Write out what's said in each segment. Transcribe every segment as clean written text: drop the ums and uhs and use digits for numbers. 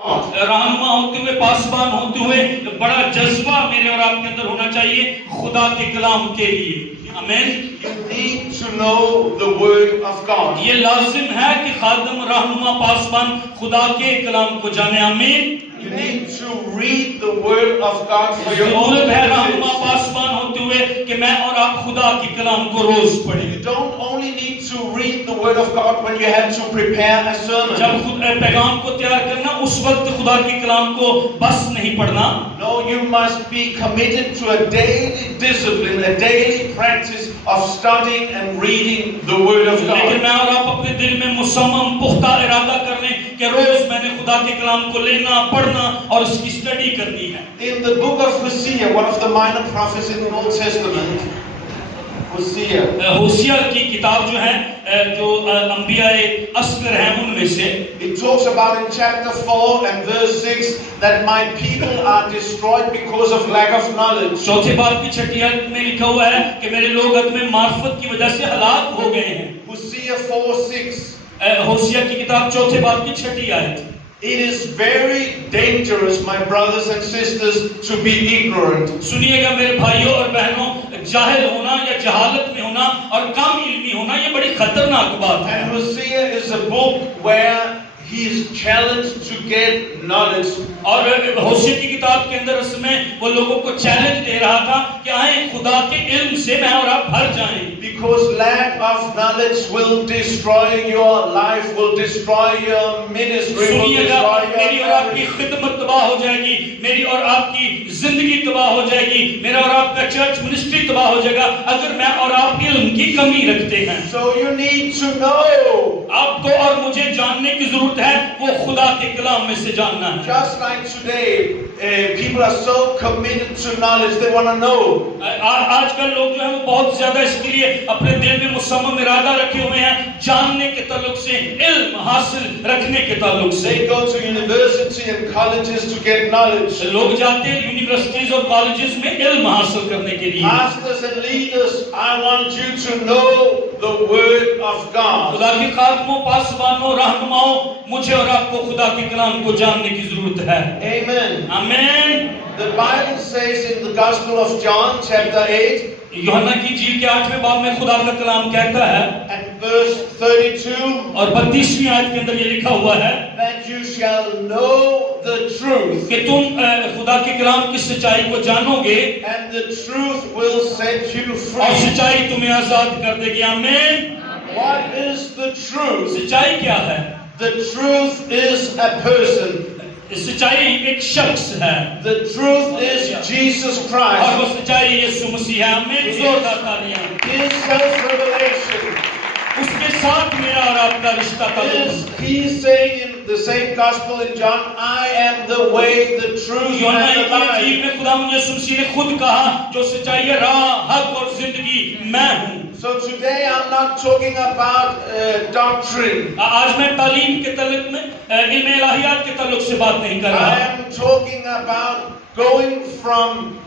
रहनुमा होते हुए, पासबान होते हुए बड़ा जज्बा मेरे और आपके अंदर होना चाहिए खुदा के कलाम के लिए। आमीन। You need to know the word of God. ये लाजिम है कि खादम, रहनुमा, पासबान खुदा के कलाम को जाने। आमीन। You need to read the word of God for your own जरूरत है रहनुमा, benefit. पासबान होते हुए कि मैं और आप खुदा के कलाम को रोज पढ़ें। You don't only need to read the word of God when you have to prepare a sermon. जब खुद पैगाम को तैयार करना उस वक्त खुदा के कलाम को बस नहीं पढ़ना। No, you must be committed to a daily discipline, a daily practice of studying and reading the word of God. लेकिन मैं और आप अपने दिल में मुसम्मम पुख्ता इरादा कर लें कि रोज मैंने खुदा के कलाम को लेना, पढ़ना और उसकी स्टडी करनी है। In the book of Hosea, one of the minor prophets in the Old Testament, Hosea. होशिया की किताब जो है, जो अंबियाए अस्कर हैं उनमें से, It talks about in chapter 4 and verse 6 that my people are destroyed because of lack of knowledge. चौथे बाब की छठी आयत में लिखा हुआ है कि मेरे लोग अदम मार्फत की वजह से हलाक हो गए हैं। Hosea 4:6. होशिया की किताब चौथे बाब की छठी आयत। It is very dangerous, my brothers and sisters, to be ignorant. सुनिएगा मेरे भाइयों और बहनों, जाहिल होना या जहालत में होना और कम इल्मी होना ये बड़ी खतरनाक बात है। And Hosea is a book where he is challenged to get knowledge. और होशिया की किताब के अंदर उसमें वो लोगों को चैलेंज दे रहा था कि आए खुदा के इल्म से मैं और आप भर जाएं। Because lack of knowledge will destroy your life, will destroy your ministry, will सुनिएगा, destroy मेरी your और आपकी marriage. खिदमत तबाह हो जाएगी, मेरी और आपकी जिंदगी तबाह हो जाएगी, मेरा और आपका चर्च मिनिस्ट्री तबाह हो जाएगा अगर मैं और आप इल्म की कमी रखते हैं। So you need to know. आपको और मुझे जानने की जरूरत है, वो खुदा के कलाम में से जानना है। Just like today, people are so committed to knowledge, they want to know. आजकल लोग जो है वो बहुत ज्यादा इसके लिए अपने दिल में मुसम्मम इरादा रखे हुए हैं जानने के ताल्लुक से, इल्म हासिल रखने के ताल्लुक से। They go to university and colleges to get knowledge. लोग जाते हैं यूनिवर्सिटीज और कॉलेजेस में इल्म हासिल करने के लिए। Pastors and leaders, I want you to know the word of God. खुदा के खादमों, पासबानों, रहनुमाओं, मुझे और आपको खुदा के कलाम को जानने की जरूरत है। Amen. आमीन। The Bible says in the Gospel of John, chapter 8, यूहन्ना की इंजील के 8वें बाब में खुदा का कलाम कहता है and verse 32, और 32वीं आयत के अंदर ये लिखा हुआ है that you shall know the truth, कि तुम खुदा के कलाम की सच्चाई को जानोगे and the truth will set you और free. सच्चाई तुम्हें आजाद कर देगी। आमीन। What is the truth? सच्चाई क्या है? The truth is a person. सच्चाई एक शख्स है। The truth is Jesus और Christ. वो सच्चाई यीशु मसीह है। आमीन। जोरदार तालियां। His self-revelation. उसके साथ मेरा और आपका रिश्ता ताल्लुक। He's saying in the same gospel in John, I am the way, the truth, यूहन्ना and the की इंजील life. में खुदावंद यीशु मसीह ने खुद कहा जो सच्चाई है, राह, हक और जिंदगी मैं हूँ। So today I'm not talking about doctrine. आज मैं तालीम के ताल्लुक में इल्म इलाहियात के ताल्लुक से बात नहीं कर I रहा। am talking about going from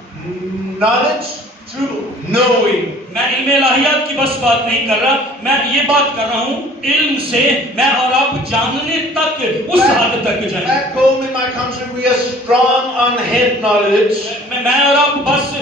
knowledge to knowing. मैं इल्म इलाहियात की बस बात नहीं कर रहा, मैं ये बात कर रहा हूँ इल्म से मैं और आप जानने तक, उस हद तक जाएं। Back home in my country we are strong on head knowledge. मैं और आप बस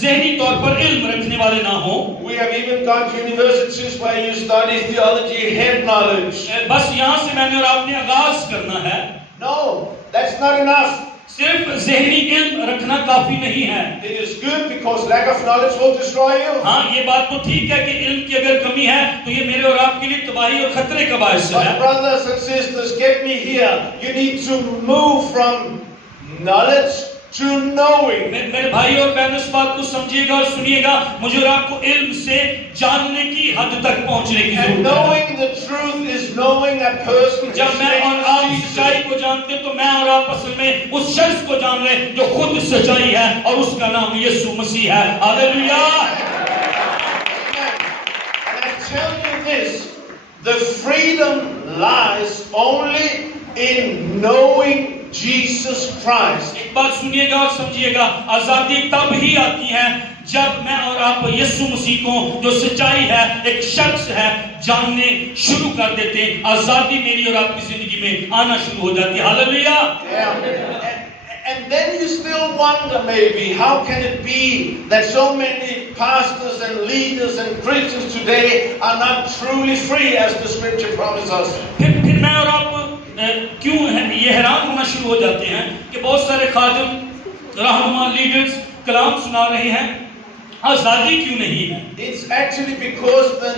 ज़हनी तौर पर इल्म रखने वाले ना हो। We have even gone to universities where you study theology, head knowledge. बस यहाँ से मैंने और आपने आगाज करना है। No, that's not enough. सिर्फ ज़हनी इल्म रखना काफी नहीं है। It is good because lack of knowledge will destroy you. हाँ, ये बात तो ठीक है कि इल्म की अगर कमी है तो ये मेरे और आपके लिए तबाही और खतरे का बायस है। But brothers and sisters, get me here. You need to move from knowledge to knowing. मेरे भाई और बहनों इस बात को समझिएगा और सुनिएगा, मुझे और आपको इल्म से जानने की हद तक पहुंचने की And जरूरत है। knowing the truth is knowing a person. जब मैं और आप सच्चाई को जानते तो मैं और आप असल में उस शख्स को जान रहे जो खुद सच्चाई है और उसका नाम यीशु मसीह है। Hallelujah. And I tell you this, the freedom lies only in knowing Jesus Christ. एक बात सुनिएगा और समझिएगा, आजादी तब ही आती है जब मैं और आप यीशु मसीह को जो सच्चाई है, एक शख्स है, जानने शुरू कर देते हैं, आजादी मेरी और आपकी जिंदगी में आना शुरू हो जाती है। Hallelujah. And then you still wonder maybe how can it be that so many pastors and leaders and Christians today are not truly free as the scripture promises us. फिर मैं और आप क्यों ये हैरान होना शुरू हो जाते हैं कि बहुत सारे खादिम, रहनुमा, लीडर्स कलाम सुना रहे हैं, आजादी क्यों नहीं है? It's actually because the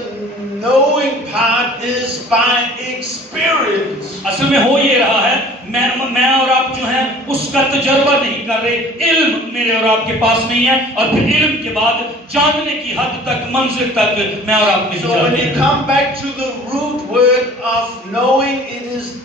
knowing part is by experience. असल में हो ये रहा है, मैं और आप जो हैं उसका तजर्बा नहीं कर रहे, इल्म मेरे और आपके पास नहीं है, और फिर इल्म के बाद जानने की हद तक, मंजिल तक मैं और आप नहीं So when you come back to the root word of knowing, it is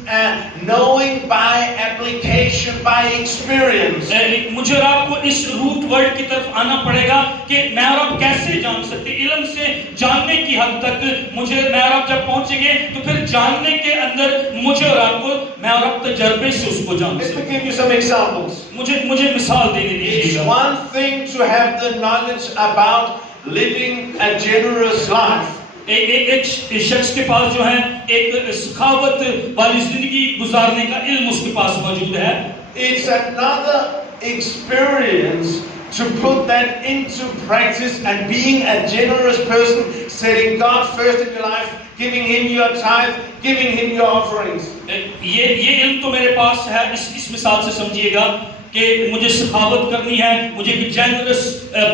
knowing by application, by experience. मुझे और आपको इस रूट वर्ड की तरफ आना पड़ेगा कि मैं और आप कैसे जान सकते, इल्म से जानने की हद तक मैं और आप जब पहुंचेंगे तो फिर जानने के अंदर मुझे और आपको, मैं और आप तजर्बे से उसको जान Let सकते। me give you some examples. मुझे मिसाल देने It's दीजिएगा। one thing to have the knowledge about living a generous life. एक शख्स के पास जो है एक सखावत वाली जिंदगी गुजारने का इल्म उसके पास मौजूद है। It's another experience to put that into practice and being a generous person, setting God first in your life, giving Him your tithe, giving Him your offerings. ये इल्म तो मेरे पास है। इस मिसाल से समझिएगा कि मुझे सखावत करनी है, मुझे एक जेनरस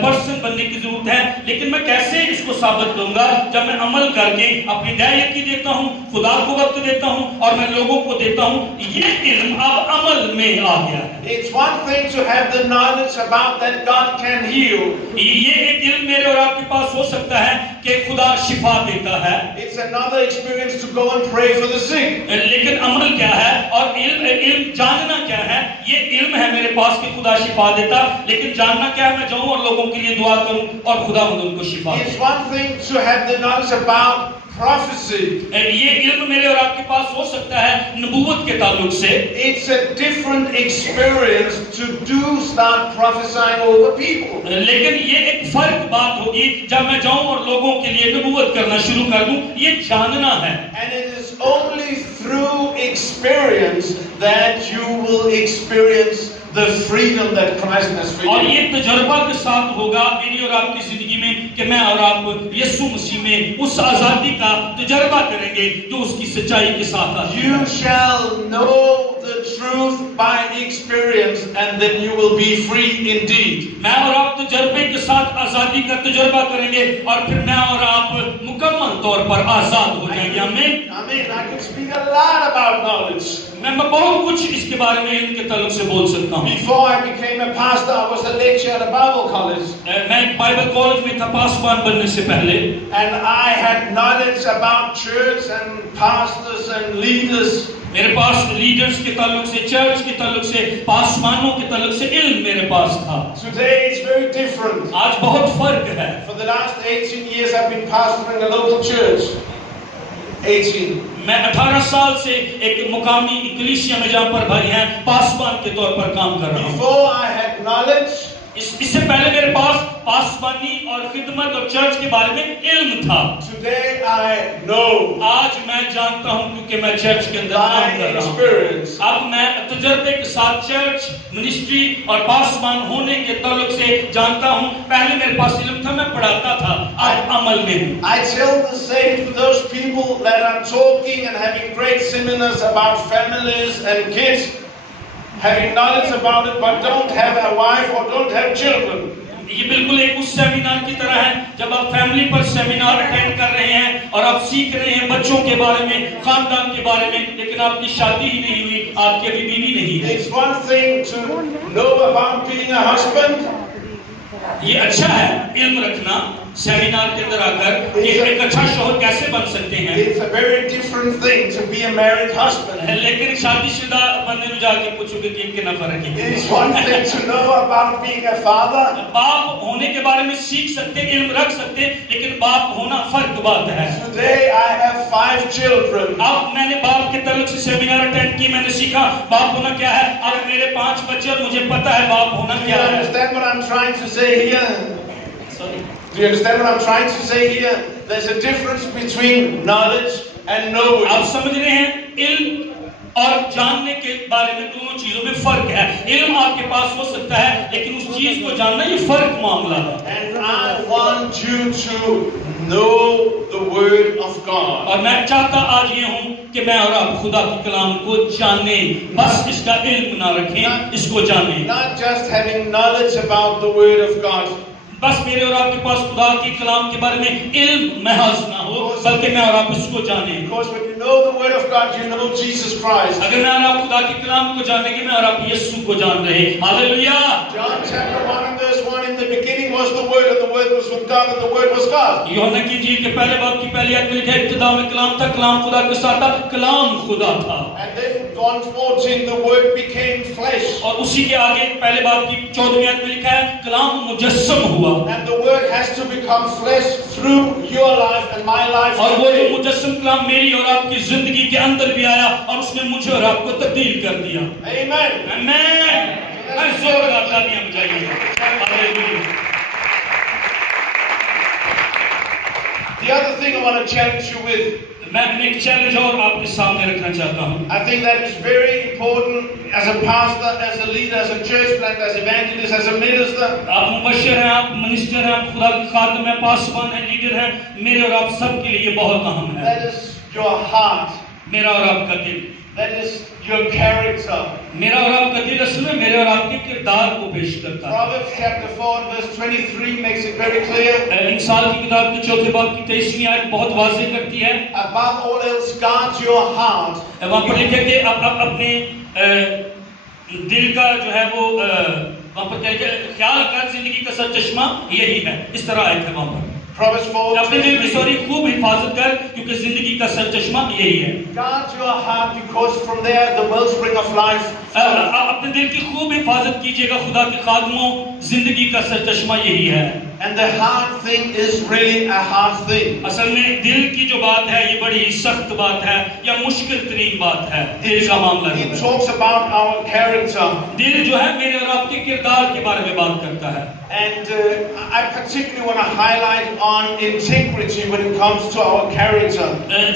पर्सन बनने की जरूरत है, लेकिन मैं कैसे इसको साबित करूंगा जब मैं अमल करके अपनी दायित्व देता हूं, खुदा को वक्त देता हूं और मैं लोगों को देता हूं। ये इल्म अब अमल में आ गया है। It's one thing to have the knowledge about that God can heal. ये एक इल्म मेरे और आपके पास हो सकता है कि खुदा शिफा देता है। It's another experience to go and pray for the sick. लेकिन अमल क्या है और इल्म जानना क्या है? ये इल्म है मेरे पास कि खुदा शिफा देता, लेकिन जानना क्या है? मैं जाऊं और लोगों के लिए दुआ करूं और खुदा उनको शिफा दे। It's one thing to have the knowledge about prophecy. ये इल्म मेरे और आपके पास हो सकता है नबूवत के ताल्लुक से। It's a different experience to start prophesying over people. लेकिन ये एक फर्क बात होगी जब मैं जाऊं और लोगों के लिए नबूवत करना शुरू कर दूं। ये जानना है। And it is only through experience that you will experience the freedom that Christ has for और you. ये तजर्बा के साथ होगा मेरी और आपकी जिंदगी में कि मैं और आप यीशु मसीह में उस आजादी का तजर्बा करेंगे जो उसकी सच्चाई के साथ आती है। You shall know the truth by experience, and then you will be free indeed. मैं और आप तजर्बे के साथ आजादी का तजर्बा करेंगे और फिर मैं और आप मुकम्मल तौर पर आजाद हो जाएंगे। आमीन। I can speak a lot about knowledge. मैं बहुत कुछ इसके बारे में इनके ताल्लुक से बोल सकता हूँ। Before I became a pastor, I was a lecturer at a Bible college. मैं बाइबल कॉलेज में था पासवान बनने से पहले। And I had knowledge about church and pastors and leaders. मेरे पास लीडर्स के ताल्लुक से, चर्च के ताल्लुक से, पासवानों के ताल्लुक से इल्म मेरे पास था। Today it's very different. आज बहुत फर्क है। For the last 18 years I've been pastoring a local church. 18. मैं 18 साल से एक मुकामी कलीसिया में जहाँ पर भाई हैं पासवान के तौर पर काम कर रहा हूँ। Before I had knowledge, इससे पहले मेरे पास पासवानी और खिदमत और चर्च के बारे में इल्म था। today I know आज मैं जानता हूँ क्योंकि मैं चर्च के अंदर काम by कर रहा हूँ। experience. अब मैं तजर्बे के साथ चर्च, मिनिस्ट्री और पासवान होने के ताल्लुक से जानता हूँ। पहले मेरे पास इल्म था, मैं पढ़ाता था, आज अमल में हूँ। I tell the same to those people that are talking and having great seminars about families and kids, having knowledge about it but don't have a wife or don't have children. ये बिल्कुल एक उस seminar की तरह है जब आप family पर सेमिनार अटेंड कर रहे हैं और आप सीख रहे हैं बच्चों के बारे में, खानदान के बारे में, लेकिन आपकी शादी ही नहीं हुई, आपकी अभी बीवी नहीं है। It's one thing to know about being a husband. ये अच्छा है इल्म रखना सेमिनार के अंदर आकर कि एक अच्छा शौहर कैसे बन सकते हैं। It's a very different thing to be a married husband. लेकिन शादीशुदा बंदे में जाके पूछोगे कि इनके ना फर्क है। It's one thing to know about being a father. बाप होने के बारे में सीख सकते, इल्म रख सकते, लेकिन बाप होना फर्क बात है। Today I have 5 children. अब मैंने बाप के ताल्लुक से सेमिनार अटेंड की, मैंने सीखा बाप होना क्या है। अब मेरे 5 बच्चे और मुझे पता है बाप होना Do you क्या है। understand what I'm trying to say here? Do you understand what I'm trying to say here? There's a difference between knowledge and knowing. आप समझ रहे हैं, इल्म और जानने के बारे में दोनों चीजों में फर्क है। इल्म आपके पास हो सकता है, लेकिन उस चीज को जानना ये फर्क मामला है। And I want you to know the word of God. और मैं चाहता आज ये हूँ कि मैं और आप खुदा के कलाम को जाने, बस इसका इल्म ना रखें, इसको जाने। Not just having knowledge about the word of God. बस मेरे और आपके पास खुदा के कलाम के बारे में इल्म महज ना हो, बल्कि मैं और आप इसको जाने। Because when you know the word of God, you know Jesus Christ. अगर मैं और आप खुदा के कलाम को जानेंगे, मैं और आप यीशु को जान रहे हैं। Hallelujah. John chapter 1 and verse 1, in the beginning was the word, and the word was with God, and the word was God. यूहन्ना की इंजील के पहले बाब की पहली आयत में लिखा है, इब्तिदा में कलाम था, कलाम खुदा के साथ था, कलाम खुदा था। And then John 14, the word became flesh. और उसी के आगे पहले बाब की 14वीं आयत में लिखा है, कलाम मुजस्सम हुआ। And the word has to become flesh through your life and my life. और वो जो मुजस्सम कलाम मेरी और आपकी जिंदगी के अंदर भी आया और उसने मुझे और आपको तब्दील कर दिया। Amen. आमीन। जोरदार तालियां बजाइए। Hallelujah. The other thing I want to challenge you with, मैं एक चैलेंज और आपके सामने रखना चाहता हूँ। I think that is very important as a pastor, as a leader, as a church planter, as evangelist, as a minister. आप मुबश्शिर हैं, आप मिनिस्टर हैं, आप खुदा के खादिम हैं, पासवान हैं, लीडर हैं, मेरे और आप सब के लिए बहुत अहम है। That is your heart. मेरा और आपका दिल, That is your character. मेरा और आपका दिल असल में मेरे और आपके किरदार को पेश करता है। Proverbs chapter 4 and verse 23 makes it very clear. इंसान की किताब के चौथे बाब की 23वीं आयत बहुत वाज़ेह करती है। Above all else, guard your heart. वहाँ पर लिखा है कि अपने दिल का जो है वो वहाँ पर क्या ख्याल कर, जिंदगी का सरचश्मा यही है। इस तरह आयत है वहाँ पर। Proverbs 4. अपने दिल की सॉरी खूब हिफाजत कर, क्योंकि जिंदगी का सरचश्मा यही है। Guard your heart, because from there the wellspring of life. अपने दिल की खूब हिफाजत कीजिएगा खुदा के खादमों, जिंदगी का सरचश्मा यही है। And the hard thing is really a hard thing. असल में दिल की जो बात है ये बड़ी सख्त बात है या मुश्किल तरीन बात है। दिल का मामला It talks about our character. दिल जो है मेरे और आपके किरदार के बारे में बात करता है। And I particularly want to highlight on integrity when it comes to our character.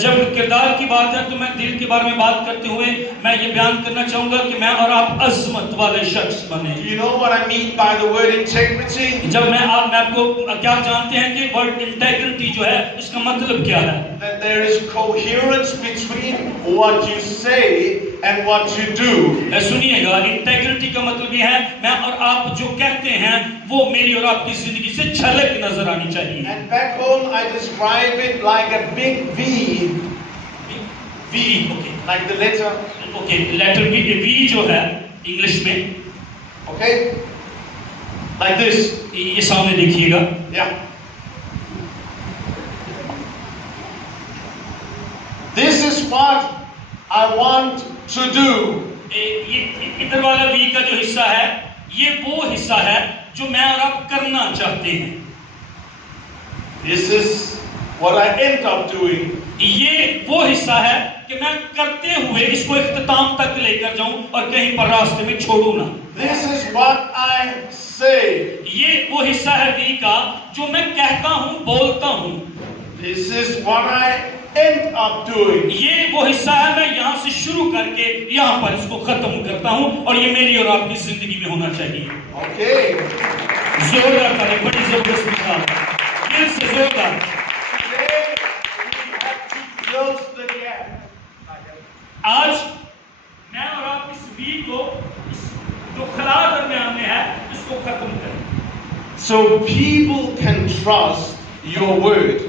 जब किरदार की बात है तो मैं दिल के बारे में बात करते हुए मैं ये बयान करना चाहूँगा कि मैं और आप अज़मत वाले शख्स बने। Do you know what I mean by the word integrity? जब मैं आपको क्या जानते हैं कि वर्ड इंटेग्रिटी जो है इसका मतलब क्या है? That there is coherence between what you say and what you do. सुनिएगा, इंटेग्रिटी का मतलब ये है मैं और आप जो कहते हैं वो मेरी और आपकी जिंदगी से झलक नजर आनी चाहिए। And back home I describe it like a big V. V, okay, Like the letter. okay, letter V जो है इंग्लिश में, Okay? Like this. ये सामने देखिएगा। Yeah. This is what I want to do. ये इधर वाला V का जो हिस्सा है ये वो हिस्सा है जो मैं और आप करना चाहते हैं। This is what I end up doing. ये वो हिस्सा है कि मैं करते हुए इसको इख्तिताम तक लेकर जाऊं और कहीं पर रास्ते में छोड़ू ना। This is what I say. ये वो हिस्सा है V का जो मैं कहता हूँ, बोलता हूँ। This is what I end up doing. ये वो हिस्सा है मैं यहाँ से शुरू करके यहाँ पर इसको खत्म करता हूँ और ये मेरी और आपकी जिंदगी में होना चाहिए। Okay. जोरदार ताली, बड़ी जबरदस्त मिसाल, दिल से जोरदार। Today we have to close the gap. आज मैं और आप इस V को, जो खला दरमियान में है, इसको खत्म करें। So people can trust your word.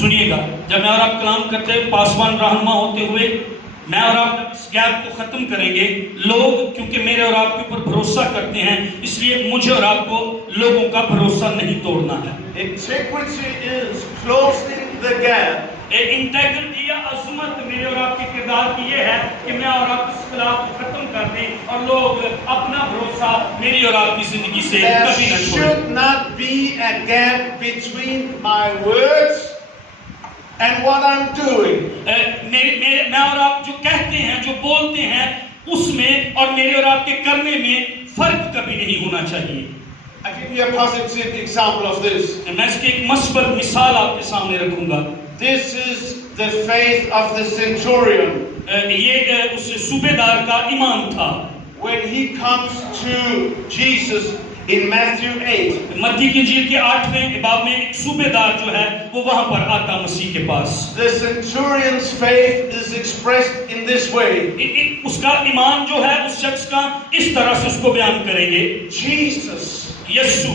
सुनिएगा, जब मैं और आप कलाम करते हुए पासवान रहनुमा होते हुए मैं और आप इस गैप को खत्म करेंगे, लोग क्योंकि मेरे और आपके ऊपर भरोसा करते हैं इसलिए मुझे और आपको लोगों का भरोसा नहीं तोड़ना है। Integrity is closing the gap. Integrity या अज़मत मेरे और आपके किरदार की ये है कि मैं और आप इस खिलाफ को खत्म कर दें और लोग अपना भरोसा मेरी और आपकी जिंदगी से कभी न There छोड़ें। should not be a gap between my words and what I'm doing. मैं और आप जो कहते हैं, जो बोलते हैं, उसमें और मेरे और आपके करने में फर्क कभी नहीं होना चाहिए। I give you a positive example of this. मैं इसकी एक मस्बत मिसाल आपके सामने रखूंगा। This is the faith of the centurion. ये उस सूबेदार का ईमान था। When he comes to Jesus in Matthew 8, मत्ती की इंजील के 8वें बाब में एक सूबेदार जो है वो वहां पर आता मसीह के पास। the centurion's faith is expressed in this way. उसका ईमान जो है उस शख्स का इस तरह से उसको बयान करेंगे। Jesus, यीशु,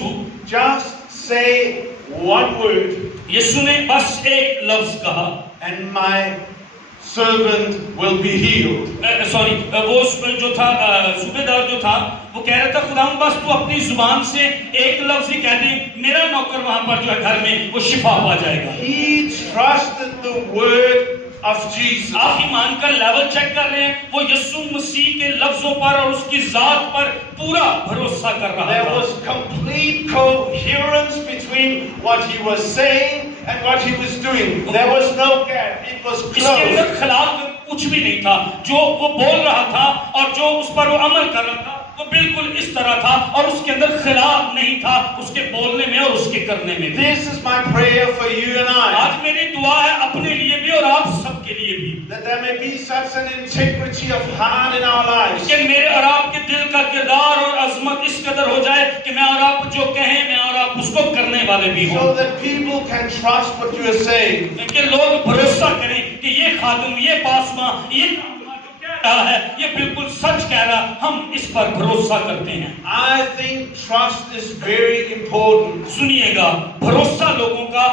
just say one word यीशु ने बस एक लफ्ज कहा and my servant will be healed. वो जो था सूबेदार जो था वो कह रहा था खुदावंद बस तू अपनी जुबान से एक लफ्ज ही कह दे, मेरा नौकर वहां पर जो है घर में वो शिफा पा जाएगा। He trusted the word of Jesus. आप ईमान का लेवल चेक कर रहे हैं, वो यीशु मसीह के लफ्जों पर और उसकी जात पर पूरा भरोसा कर रहा There था। was complete coherence between what he was saying and what he was doing. There was no gap. It was इसके अंदर close. खिलाफ कुछ भी नहीं था, जो वो बोल रहा था और जो उस पर वो अमल कर रहा था वो बिल्कुल इस तरह था और उसके अंदर खिलाफ नहीं था उसके बोलने में और उसके करने में भी। This is my prayer for you and I, आज मेरी दुआ है अपने लिए भी और आप सबके लिए भी that there may be such an integrity of heart in our lives, कि मेरे और आपके दिल का किरदार और अजमत इस कदर हो जाए कि मैं और आप जो कहें मैं और आप उसको करने वाले भी हों, so that people can trust what you are saying. कि लोग भरोसा करें कि ये खादिम, ये पासवां, ये रहा है ये बिल्कुल सच कह रहा, हम इस पर भरोसा करते हैं। I think trust is very important. सुनिएगा, भरोसा लोगों का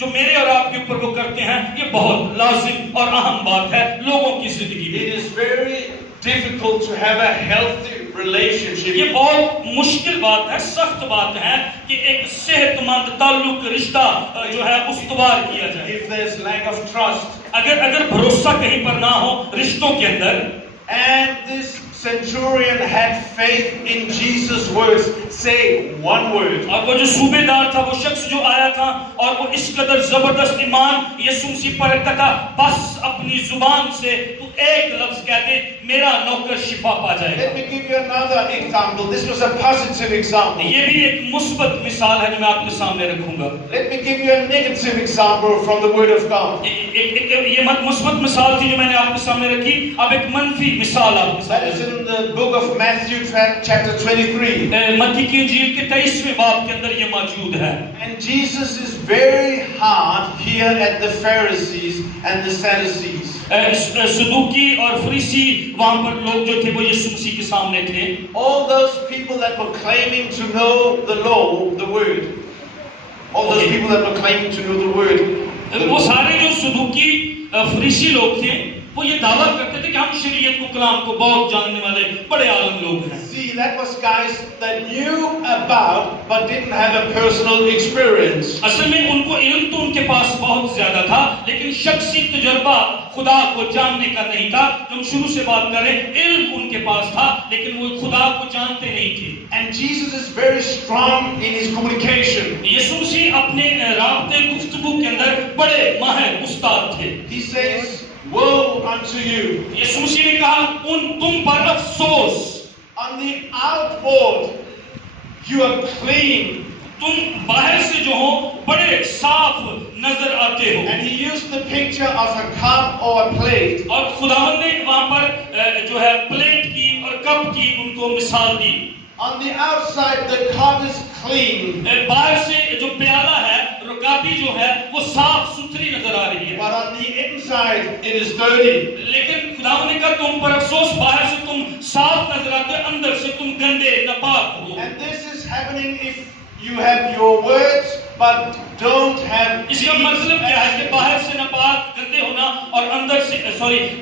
जो मेरे और आपके ऊपर वो करते हैं ये बहुत लाजिम और अहम बात है लोगों की जिंदगी में। It is very difficult to have a healthy relationship ये बहुत मुश्किल बात है, सख्त बात है कि एक सेहतमंद ताल्लुक रिश्ता जो है उस्तवार किया जाए if there is lack of trust. अगर भरोसा कहीं पर ना हो रिश्तों के अंदर। And this centurion had faith in Jesus' words. Say one word. और वो जो सूबेदार था वो शख्स जो आया था और वो इस कदर जबरदस्त ईमान यीशु मसीह पर रखता था, बस अपनी जुबान से तू एक लफ्ज कह दे मेरा नौकर शिफा पा जाएगा। Let me give you another example. This was a positive example. ये भी एक मुस्बत मिसाल है जो मैं आपके सामने रखूंगा। Let me give you a negative example from the Word of God. ये मुस्बत मिसाल थी जो मैंने आपके सामने रखी, अब एक मनफी मिसाल आपके That is सामने। in the book of Matthew chapter 23. मत्ती की इंजील के 23वें बाब के अंदर ये मौजूद है। And Jesus is very hard here at the Pharisees and the Sadducees. सदूकी और फरीसी वहां पर लोग जो थे वो यीशु मसीह के सामने थे। All those people that were claiming to know the law, the word. All those people that were claiming to know the word. वो सारे जो सदूकी फरीसी लोग थे वो ये दावा करते थे कि हम शरीयत को कलाम को बहुत जानने वाले बड़े आलम लोग हैं। See, that was guys that knew about but didn't have a personal experience. असल में उनको इल्म तो उनके पास बहुत ज्यादा था लेकिन शख्सी तजुर्बा खुदा को जानने का नहीं था। जो हम शुरू से बात कर रहे हैं, इल्म उनके पास था लेकिन वो खुदा को जानते नहीं थे। And Jesus is very strong in his communication. यीशु मसीह अपने राबते गुफ्तगू के अंदर बड़े माहिर उस्ताद थे। He says, woe unto you. यीशु मसीह ने कहा तुम पर अफसोस, On the outward, you are clean. तुम बाहर से जो हो बड़े साफ नजर आते हो। And he used the picture of a cup or a plate. और खुदावंद ने वहां पर जो है प्लेट की और कप की उनको मिसाल दी। On the outside, the cup is clean. बाहर से जो प्याला है, रकाबी जो है वो साफ सुथरी नजर आ रही है। But on the inside, it is dirty. लेकिन खुदावंद ने कहा तुम पर अफसोस, बाहर से तुम साफ नजर आते हो, अंदर से तुम गंदे नापाक हो। And this is happening if you have your words but don't have इसका मतलब क्या है कि बाहर से नापाक गंदे होना और अंदर से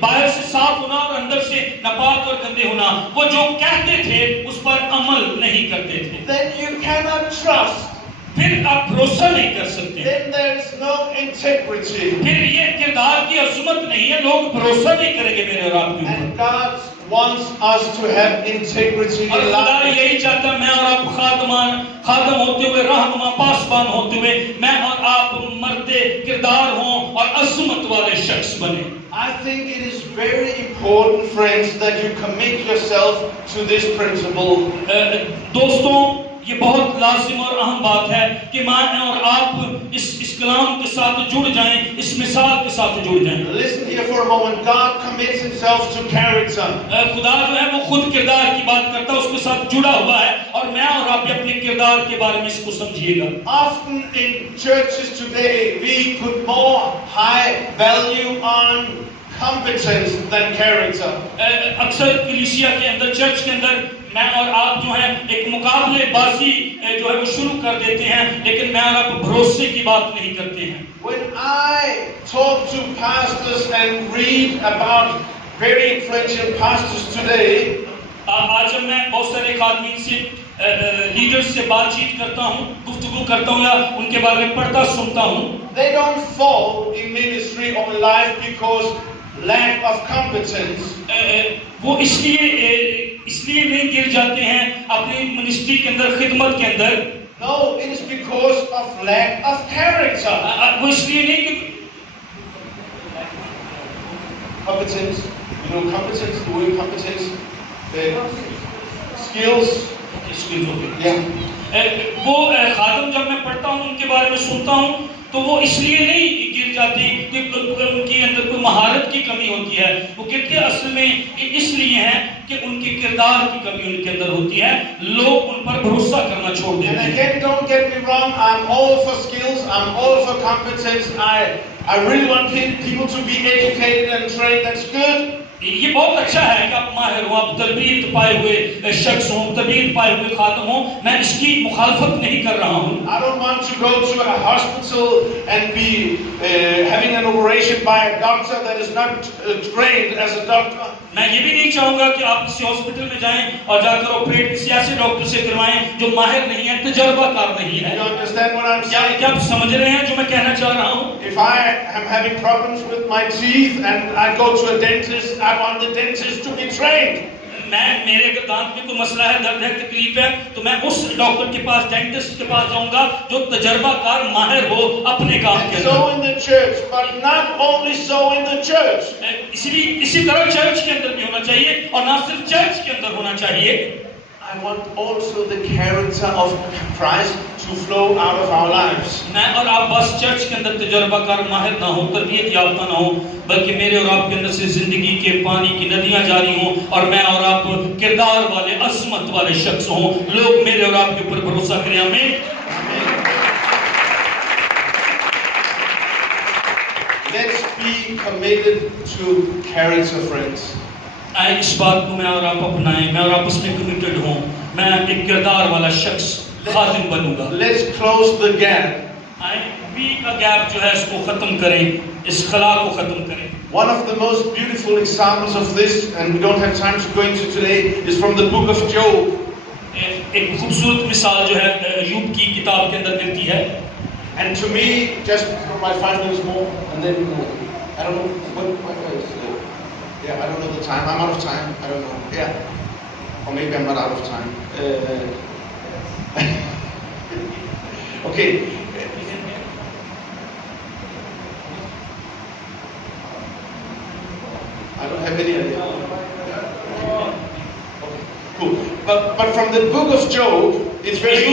बाहर से साफ होना और अंदर से नापाक और गंदे होना, वो जो कहते थे उस पर अमल नहीं करते थे। Then you cannot trust. फिर आप भरोसा नहीं कर सकते। Then there is no integrity. फिर ये किरदार की अजमत नहीं है, लोग भरोसा नहीं करेंगे मेरे और आपके ऊपर। And God wants us to have integrity और in खुदा life. यही चाहता है मैं और आप खादम होते हुए, रहनुमा पासबान होते हुए मैं और आप मर्दे किरदार हों और अजमत वाले शख्स बने। I think it is very important, friends, that you commit yourself to this principle. दोस्तों ये बहुत लाजिम और अहम बात है कि मैं और आप इस कलाम के साथ जुड़ जाएं, इस मिसाल के साथ जुड़ जाएं। Listen here for a moment. God commits himself to character. खुदा जो है वो खुद किरदार की बात करता है, उसके साथ जुड़ा हुआ है, और मैं और आप भी अपने किरदार के बारे में इसको समझिएगा। Often in churches today, we put more high value on competence than character. अक्सर कलीसिया के अंदर, चर्च के अंदर मैं और आप जो है एक मुकाबलेबाजी जो है वो शुरू कर देते हैं, लेकिन मैं और आप भरोसे की बात नहीं करते हैं। When I talk to pastors and read about very influential pastors today, आज जब मैं बहुत सारे आदमी से लीडर्स से बातचीत करता हूँ, गुफ्तगू करता हूँ या उनके बारे में पढ़ता सुनता हूँ, they don't fall in ministry or life because lack of competence. वो इसलिए नहीं गिर जाते हैं अपनी मिनिस्ट्री के अंदर, खिदमत के अंदर। No, it is because of lack of character. वो इसलिए नहीं कि Competence, you know, competence, the word competence, skills. Yeah. वो खादम जब मैं पढ़ता हूँ, उनके बारे में सुनता हूँ, तो वो इसलिए नहीं गिर जाती कि उनके अंदर कोई महारत की कमी होती है। वो गिरते असल में इसलिए हैं कि उनके किरदार की कमी उनके अंदर होती है, लोग उन पर भरोसा करना छोड़ देते हैं। And again, don't get me wrong, I'm all for skills, I'm all for competence. I really want people to be educated and trained. That's good. ये बहुत अच्छा है कि आप माहिर हो, आप तरबियत पाए हुए शख्स हो, तरबियत पाए हुए खादम हो, मैं इसकी मुखालफत नहीं कर रहा हूँ। I don't want to go to a hospital and be having an operation by a doctor that is not trained as a doctor. मैं ये भी नहीं चाहूँगा कि आप किसी हॉस्पिटल में जाएं और जाकर ऑपरेट किसी ऐसे डॉक्टर से करवाएं जो माहिर नहीं है, तजर्बाकार नहीं है। You understand what I'm saying? क्या आप समझ रहे हैं जो मैं कहना चाह रहा हूँ? If I am having problems with my teeth and I go to a dentist, I want the dentist to be trained. मेरे अगर दांत में कोई मसला है, दर्द है, तकलीफ है, तो मैं उस डॉक्टर के पास, डेंटिस्ट के पास जाऊंगा जो तजर्बाकार माहिर हो अपने काम के अंदर। So in the church, but not only so in the church. इसी तरह चर्च के अंदर भी होना चाहिए, और ना सिर्फ चर्च के अंदर होना चाहिए। I want also the character of Christ to flow out of our lives. मैं और आप बस चर्च के अंदर तजर्बाकार माहिर ना हो, तरबियत याफ्ता ना हो, बल्कि मेरे और आपके अंदर से जिंदगी के पानी की नदियां जारी हों, और मैं और आप किरदार वाले, अज़मत वाले शख्स हों, लोग मेरे और आपके ऊपर भरोसा करें। हमें Let's be committed to character, friends. इस बात को मैं और आप अपनाएं, मैं और आप इसमें कमिटेड हों, मैं एक किरदार वाला शख्स खादिम बनूंगा। Let's close the gap. बीच का गैप जो है इसको खत्म करें, इस खला को खत्म करें। One of the most beautiful examples of this, and we don't have time to go into today, is from the book of Job. एक खूबसूरत मिसाल जो है यूब की किताब के अंदर मिलती है। And to me, just for my 5 minutes more, and then I don't know what is. Yeah, I don't know the time. I'm out of time. I don't know. Yeah, or maybe I'm not out of time. Okay. I don't have any idea. Okay, cool. But from the book of Job, it's very.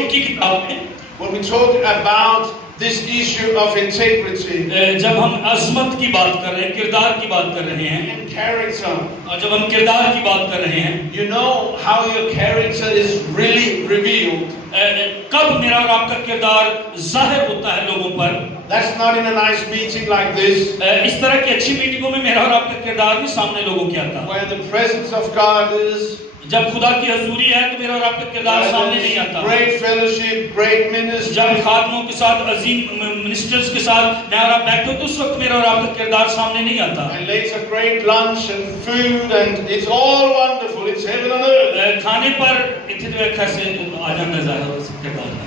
When we talk about this issue of integrity, जब हम अज़मत की बात कर रहे हैं, किरदार की बात कर रहे हैं, and character, और जब हम किरदार की बात कर रहे हैं, you know how your character is really revealed. कब मेरा और आपका किरदार जाहिर होता है लोगों पर? That's not in a nice meeting like this. इस तरह की अच्छी मीटिंगों में मेरा और आपका किरदार भी सामने लोगों के आता। Where the presence of God is. जब खुदा की हजूरी है तो मेरा और आपका किरदार सामने नहीं आता। Great fellowship, great ministry. जब खादमों के साथ, अजीम मिनिस्टर्स के साथ मैं और आप बैठे हो तो उस वक्त मेरा और आपका किरदार सामने नहीं आता। And later great lunch and food and it's all wonderful. It's heaven on earth. खाने पर इतने कैसे आ जाता है उस किरदार में।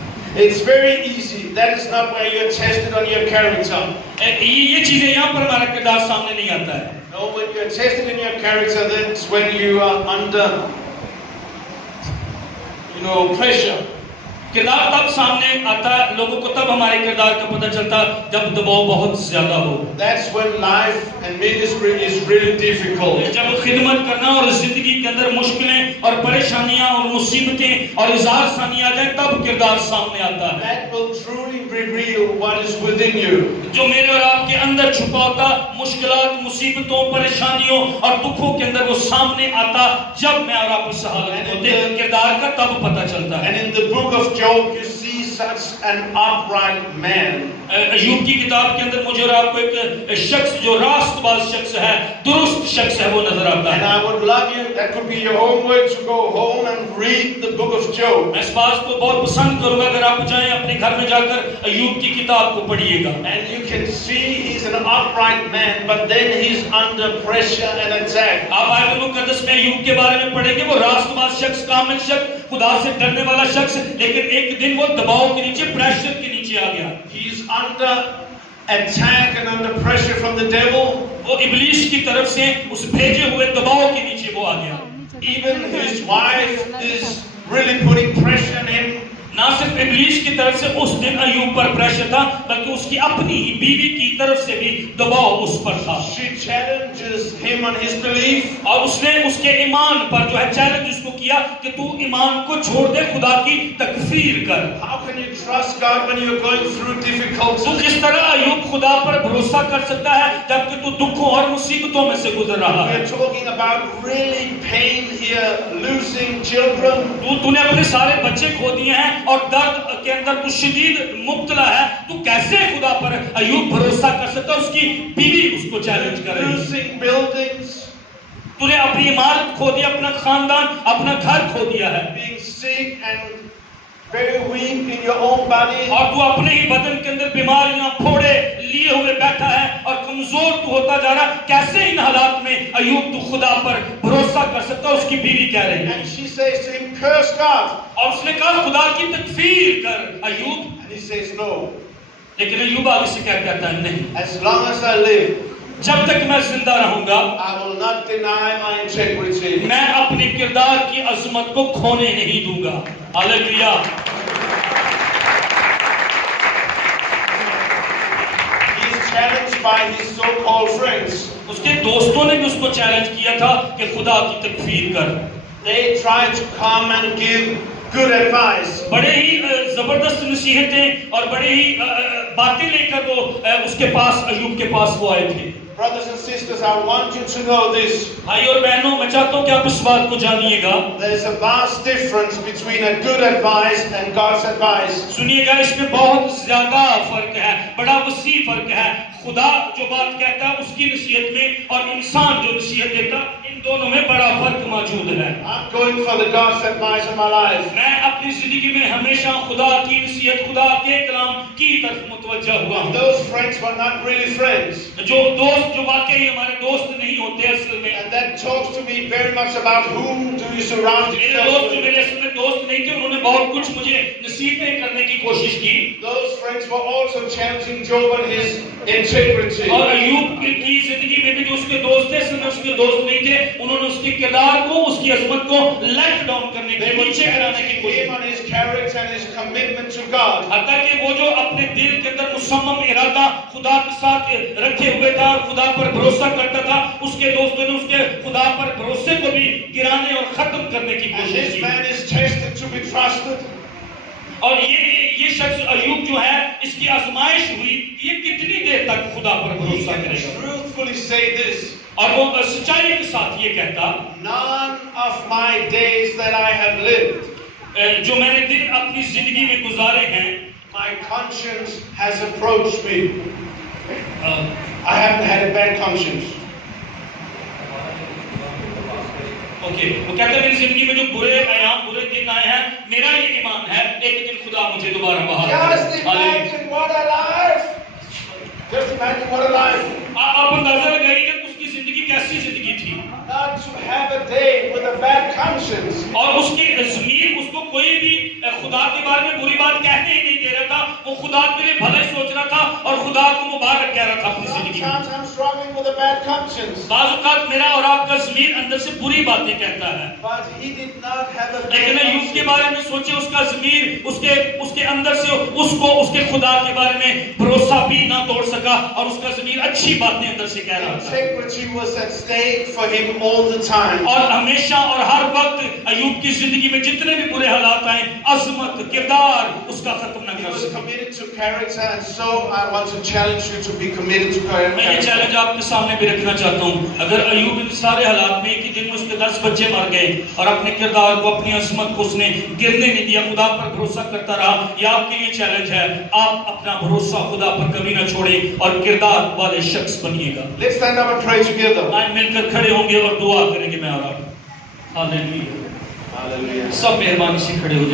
It's very easy. That is not where you're tested on your character. ये चीजें यहाँ पर हमारा किरदार सामने नहीं आता है। No, when you're tested in your character, that's when you are under, pressure. किरदार तब सामने आता है, लोगों को तब हमारे किरदार का पता चलता जब दबाव बहुत ज्यादा हो। That's when life and ministry is really difficult. जब खिदमत करना और जिंदगी के अंदर मुश्किलें और परेशानियां और मुसीबतें और इज़ार सानी आ जाए, तब किरदार सामने आता है। That will truly reveal what is within you. जो मेरे और आपके अंदर छुपा होता, मुश्किलात, मुसीबतों, परेशानियों और दुखों के अंदर वो सामने आता, जब मैं और आप इस हालत में होते, किरदार का तब पता चलता है। And in the book of Job, you see such an upright man. अय्यूब की किताब के अंदर मुझे और आपको एक शख्स जो रास्तबाज शख्स है, दुरुस्त शख्स है, वो नजर आता And है। I would love you, that could be your homework, to go home and read the book of Job. मैं इस बात को बहुत पसंद करूंगा अगर आप जाएं अपने घर में जाकर अय्यूब की किताब को पढ़िएगा। And you can see he's an upright man, but then he's under pressure and attack. आप बाइबल मुकद्दस में अय्यूब के बारे में पढ़ेंगे, वो रास्तबाज शख्स, कामिल शख्स, खुदा से डरने वाला शख्स, लेकिन एक दिन वो दबाव के नीचे, प्रेशर के नीचे आ गया। He's under attack and under pressure from the devil. वो इब्लीस की तरफ से उस भेजे हुए दबाव के नीचे वो आ गया। Even his wife is really putting pressure on him. ना सिर्फ इब्लीस की तरफ से उस दिन अय्यूब पर प्रेशर था, बल्कि उसकी अपनी ही बीवी की तरफ से भी दबाव उस पर था। She challenges him on his belief. और उसने उसके ईमान पर जो है चैलेंज उसको किया कि तू ईमान को छोड़ दे, खुदा की तकफीर कर। How can you trust God when you're going through difficulties? तू किस तरह अय्यूब खुदा पर भरोसा कर सकता है जबकि तू दुखों और मुसीबतों में से गुजर रहा है। We're talking about really pain here, losing children. तूने अपने सारे बच्चे खो दिए हैं और दर्द के अंदर तू शदीद मुब्तला है, तू कैसे खुदा पर अय्यूब भरोसा कर सकता? उसकी बीवी उसको चैलेंज कर रही है। Losing buildings, तूने अपनी इमारत खो दी, अपना खानदान, अपना घर खो दिया है, being sick and very weak in your own body. और तू अपने ही बदन के अंदर बीमारियां, फोड़े लिए हुए बैठा है और कमजोर तू होता जा रहा। कैसे इन हालात में अय्यूब तू खुदा पर भरोसा कर सकता? उसकी बीवी कह रही है। And she says to him, curse God. और उसने कहा खुदा की तकफीर कर अय्यूब। And he says, no. लेकिन अय्यूब आगे से क्या कहता है? नहीं, As long as I live, जब तक मैं जिंदा रहूंगा, I will not deny my integrity. मैं अपने किरदार की अजमत को खोने नहीं दूंगा। Hallelujah. He is challenged by his so-called friends. उसके दोस्तों ने भी उसको चैलेंज किया था कि खुदा की तकफीर कर। They try to come and give good advice. बड़े ही जबरदस्त नसीहतें और बड़े ही बातें लेकर वो उसके पास, अय्यूब के पास वो आए थे। Brothers and sisters, I want you to know this. भाई और बहनों, मैं चाहता हूँ कि आप इस बात को जानिएगा। There is a vast difference between a good advice and God's advice. सुनिएगा, इसमें बहुत ज्यादा फर्क है, बड़ा वसी फर्क है। खुदा जो बात कहता है उसकी नसीहत में और इंसान जो नसीहत देता, इन दोनों में बड़ा फर्क मौजूद है। I'm going for the God's advice in my life. मैं अपनी जिंदगी में हमेशा खुदा की नसीहत, खुदा के कलाम की तरफ मुतवज्जा हुआ हूँ। Those friends were not really friends. जो दोस्त जो वाकई हमारे दोस्त नहीं होते असल में, And that talks to me very much about whom do you surround मेरे yourself दोस्त जो with. मेरे असल में दोस्त नहीं थे, उन्होंने बहुत कुछ मुझे नसीहतें करने की कोशिश की। Those friends were also challenging Job and his integrity. और अय्यूब की जिंदगी में भी जो उसके दोस्त थे, असल में उसके दोस्त नहीं थे, उन्होंने उसके किरदार को, उसकी अजमत को लेट डाउन करने They की, were नीचे गिराने की challenging कोशिश। him on his character and his commitment to God. हत्ता कि वो जो अपने दिल के अंदर मुसम्मम इरादा खुदा के साथ रखे हुए था और खुदा पर भरोसा करता था, उसके दोस्तों ने उसके खुदा पर भरोसे को भी गिराने और खत्म करने की And कोशिश this की। man is tested to be trusted. और ये शख्स अय्यूब जो है, इसकी आजमाइश हुई ये कितनी देर तक खुदा पर He भरोसा can करेगा। truthfully say this. और वो सच्चाई के साथ ये कहता, None of my days that I have lived, जो मैंने दिन अपनी जिंदगी में गुजारे हैं, my conscience has approached me. I haven't had a bad conscience. Okay, वो कहता है मेरी जिंदगी में जो बुरे आयाम, बुरे दिन आए हैं, मेरा ये ईमान है एक दिन खुदा मुझे दोबारा बहाल Just करेगा। imagine what a life! Just imagine what a life! आप अंदाजा लगाइए कि उसकी जिंदगी कैसी जिंदगी थी, Not to have a day with a bad conscience. और उसकी ज़मीर उसको कोई भी खुदा के बारे में बुरी बात कहने ही नहीं दे रहा था, वो खुदा के लिए भला ही सोच रहा था और खुदा को मुबारक कह रहा था अपनी जिंदगी में। Sometimes I'm struggling with a bad conscience. बाज़ औक़ात मेरा और आपका ज़मीर अंदर से बुरी बातें कहता है, But he did not have a bad लेकिन अय्यूब के conscience. बारे में सोचे, उसका ज़मीर उसके अंदर से उसको उसके खुदा के बारे में भरोसा भी ना तोड़ सका और उसका ज़मीर अच्छी बातें अंदर से कह रहा था। Integrity was at stake for him all the time. और हमेशा और हर वक्त अय्यूब की जिंदगी में जितने भी बुरे हालात आए, अज़मत किरदार उसका खत्म न He कर was सके। committed to character, and so I want to challenge you to be committed to मैं ये character. चैलेंज आपके सामने भी रखना चाहता हूँ। अगर अय्यूब इन सारे हालात में एक ही दिन में उसके 10 बच्चे मर गए और अपने किरदार को, अपनी अज़मत को उसने गिरने नहीं दिया, खुदा पर भरोसा करता रहा, ये आपके लिए चैलेंज है। आप अपना भरोसा खुदा पर कभी ना छोड़ें और किरदार वाले शख्स बनिएगा। Let's stand up and pray together. आज मिलकर खड़े होंगे और दुआ करेंगे मैं और आप। हालेलुया। Hallelujah. सब मेहरबानी से खड़े हो जाएं।